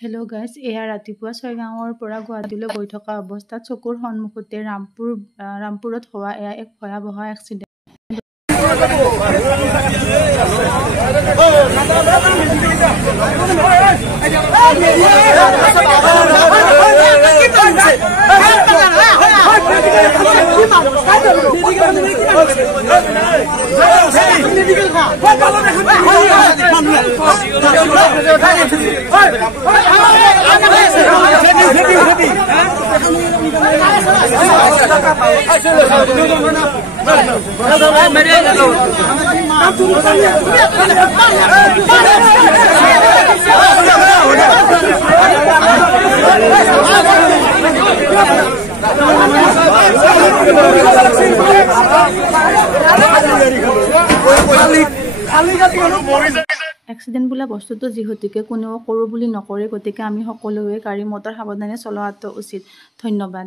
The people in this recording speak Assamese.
হেল্ল' গাইজ, এয়া ৰাতিপুৱা ছয়গাঁৱৰ পৰা গুৱাহাটীলৈ গৈ থকা অৱস্থাত চকুৰ সন্মুখতে ৰামপুৰত হোৱা এয়া এক ভয়াৱহ এক্সিডেণ্ট। এক্সিডেণ্ট বোলা বস্তুটো যিহেতুকে কোনেও কৰোঁ বুলি নকৰে, গতিকে আমি সকলোৱে গাড়ী মটৰ সাৱধানে চলোৱাটো উচিত। ধন্যবাদ।